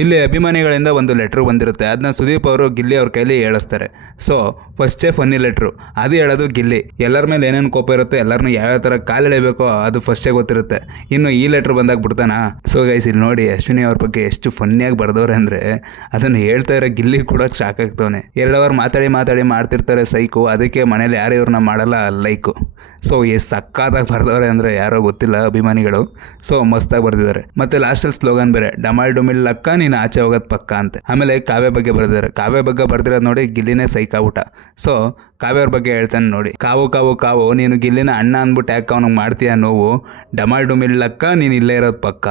ಇಲ್ಲಿ ಅಭಿಮಾನಿಗಳಿಂದ ಒಂದು ಲೆಟ್ರ್ ಬಂದಿರುತ್ತೆ. ಅದನ್ನ ಸುದೀಪ್ ಅವರು ಗಿಲ್ಲಿ ಅವ್ರ ಕೈಲಿ ಹೇಳಿಸ್ತಾರೆ. ಸೊ ಫಸ್ಟೇ ಫನ್ನಿ ಲೆಟ್ರು, ಅದು ಹೇಳೋದು ಗಿಲ್ಲಿ. ಎಲ್ಲರ ಮೇಲೆ ಏನೇನು ಕೋಪ ಇರುತ್ತೆ, ಎಲ್ಲರನ್ನೂ ಯಾವ್ಯಾವ ಥರ ಕಾಲು ಎಳೆಯಬೇಕೋ ಅದು ಫಸ್ಟೇ ಗೊತ್ತಿರುತ್ತೆ. ಇನ್ನು ಈ ಲೆಟ್ರ್ ಬಂದಾಗ ಬಿಡ್ತಾನಾ? ಸೊ ಗೈಸ್ ಇಲ್ಲಿ ನೋಡಿ ಅಶ್ವಿನಿ ಅವ್ರ ಬಗ್ಗೆ ಎಷ್ಟು ಫನ್ನಿಯಾಗಿ ಬರೆದವ್ರೆ ಅಂದರೆ ಅದನ್ನು ಹೇಳ್ತಾ ಇರೋ ಗಿಲ್ಲಿ ಕೂಡ ಶಾಕ್ ಆಗ್ತವನೆ. 2 ಅವರ್ ಮಾತಾಡಿ ಮಾಡ್ತಿರ್ತಾರೆ ಸೈಕು, ಅದಕ್ಕೆ ಮನೇಲಿ ಯಾರು ಇವ್ರನ್ನ ಮಾಡಲ್ಲ ಲೈಕು. ಸೊ ಎಷ್ಟು ಸಕ್ಕಾದಾಗಿ ಬರೆದವ್ರೆ ಅಂದರೆ ಯಾರೋ ಗೊತ್ತಿಲ್ಲ ಅಭಿಮಾನಿಗಳು. ಸೊ ಮಸ್ತಾಗಿ ಬರೆದಿದ್ದಾರೆ. ಮತ್ತು ಲಾಸ್ಟಲ್ಲಿ ಸ್ಲೋಗನ್ ಬೇರೆ, ಡಮಾಲ್ ಡುಮಿಲ್ ಲಕ್ಕ ನೀನು ಆಚೆ ಹೋಗೋದು ಪಕ್ಕ ಅಂತೆ. ಆಮೇಲೆ ಕಾವ್ಯ ಬಗ್ಗೆ ಬರೆದಿದ್ದಾರೆ. ಕಾವ್ಯ ಬಗ್ಗೆ ಬರ್ದಿರೋದು ನೋಡಿ ಗಿಲ್ಲಿನೇ ಸೈಕಾಗ್ಬಿಟ್ಟ. ಸೊ ಕಾವ್ಯ ಅವ್ರ ಬಗ್ಗೆ ಹೇಳ್ತಾನೆ ನೋಡಿ, ಕಾವು ಕಾವು ಕಾವು ನೀನು ಗಿಲ್ಲಿನ ಅಣ್ಣ ಅಂದ್ಬಿಟ್ಟು ಯಾಕೆ ಅವ್ನಿಗೆ ಮಾಡ್ತೀಯ ನೋವು, ಡಮಾಲ್ ಡುಮಿಲ್ ಲಕ್ಕ ನೀನು ಇಲ್ಲೇ ಇರೋದು ಪಕ್ಕ.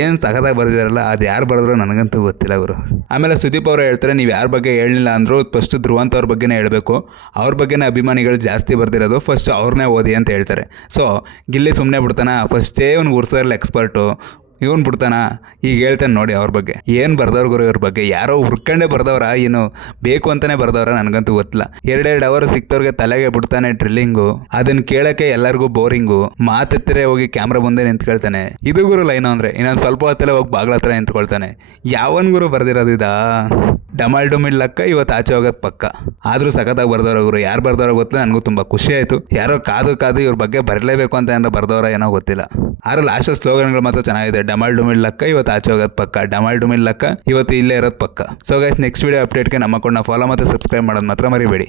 ಏನು ಸಖತ್ತಾಗಿ ಬರೆದಿದ್ದಾರಲ್ಲ, ಅದು ಯಾರು ಬರೆದ್ರು ನನಗಂತೂ ಗೊತ್ತಿಲ್ಲ ಅವರು. ಆಮೇಲೆ ಸುದೀಪ್ ಅವರು ಹೇಳ್ತಾರೆ, ನೀವು ಯಾರ ಬಗ್ಗೆ ಹೇಳಲಿಲ್ಲ ಅಂದರೂ ಫಸ್ಟ್ ಧ್ರುವಂತ್ ಅವ್ರ ಬಗ್ಗೆನೇ ಹೇಳಬೇಕು, ಅವ್ರ ಬಗ್ಗೆನೇ ಅಭಿಮಾನಿಗಳು ಜಾಸ್ತಿ ಬರ್ದಿರೋದು, ಫಸ್ಟ್ ಅವ್ರನ್ನೇ ಓದಿ ಅಂತ ಹೇಳ್ತಾರೆ. ಸೊ ಗಿಲ್ಲಿ ಸುಮ್ಮನೆ ಬಿಡ್ತಾನ, ಫಸ್ಟೇ ಅವ್ನು ಉರ್ಸೋದ್ರಲ್ಲಿ ಎಕ್ಸ್ಪರ್ಟು ಇವನು ಬಿಡ್ತಾನ. ಈಗ ಹೇಳ್ತಾನೆ ನೋಡಿ ಅವ್ರ ಬಗ್ಗೆ ಏನು ಬರ್ದವ್ರು ಗುರು. ಇವ್ರ ಬಗ್ಗೆ ಯಾರೋ ಹುರ್ಕೊಂಡೇ ಬರ್ದವ್ರ, ಏನು ಬೇಕು ಅಂತಲೇ ಬರ್ದವ್ರ ನನಗಂತೂ ಗೊತ್ತಿಲ್ಲ. 2 ಅವರ್ ಸಿಕ್ತವ್ರಿಗೆ ತಲೆಗೆ ಬಿಡ್ತಾನೆ ಡ್ರಿಲ್ಲಿಂಗು, ಅದನ್ನು ಕೇಳೋಕ್ಕೆ ಎಲ್ಲರಿಗೂ ಬೋರಿಂಗು. ಮಾತೆತ್ತರೆ ಹೋಗಿ ಕ್ಯಾಮ್ರಾ ಮುಂದೆ ನಿಂತ್ಕೊಳ್ತಾನೆ. ಇದು ಗುರು ಲೈನು ಅಂದರೆ. ಇನ್ನೊಂದು ಸ್ವಲ್ಪ ಹೊತ್ತಲ್ಲೇ ಹೋಗಿ ಬಾಗ್ಲ ಹತ್ರ ನಿಂತ್ಕೊಳ್ತಾನೆ. ಯಾವನ್ ಗುರು ಬರ್ದಿರೋದು ಇದಾ? ಡಮಾಲ್ ಡುಮಿಲ್ ಲಕ್ಕ ಇವತ್ತು ಆಚೆ ಹೋಗೋದು ಪಕ್ಕ. ಆದರೂ ಸಖತ್ತಾಗಿ ಬರ್ದವ್ರ ಗುರು. ಯಾರು ಬರ್ದವ್ರೋ ಗೊತ್ತಿಲ್ಲ, ನನಗೂ ತುಂಬ ಖುಷಿ ಆಯಿತು. ಯಾರೋ ಕಾದು ಇವ್ರ ಬಗ್ಗೆ ಬರಲೇಬೇಕು ಅಂತ ಏನೋ ಬರ್ದವ್ರ ಏನೋ ಗೊತ್ತಿಲ್ಲ. ಆದ್ರೆ ಲಾಸ್ಟ್ ಸ್ಲೋಗನ್ಗಳು ಮಾತ್ರ ಚೆನ್ನಾಗಿದೆ. ಡಮಾಲ್ ಡುಮಿಲ್ ಲಕ್ಕ ಇವತ್ತು ಆಚೆ ಹೋಗೋದು ಪಕ್ಕ, ಡಮಾಲ್ ಡುಮಿಲ್ ಲಕ್ಕ ಇವತ್ತು ಇಲ್ಲೇ ಇರೋದು ಪಕ್ಕ. ಸೊ ಗೈಸ್ ನೆಕ್ಸ್ಟ್ ವೀಡಿಯೋ ಅಪ್ಡೇಟ್ಗೆ ನಮ್ಮ ಅಕೌಂಟ್ನ ಫಾಲೋ ಮತ್ತು ಸಬ್ಸ್ಕ್ರೈಬ್ ಮಾಡೋದು ಮಾತ್ರ ಮರಿಬೇಡಿ.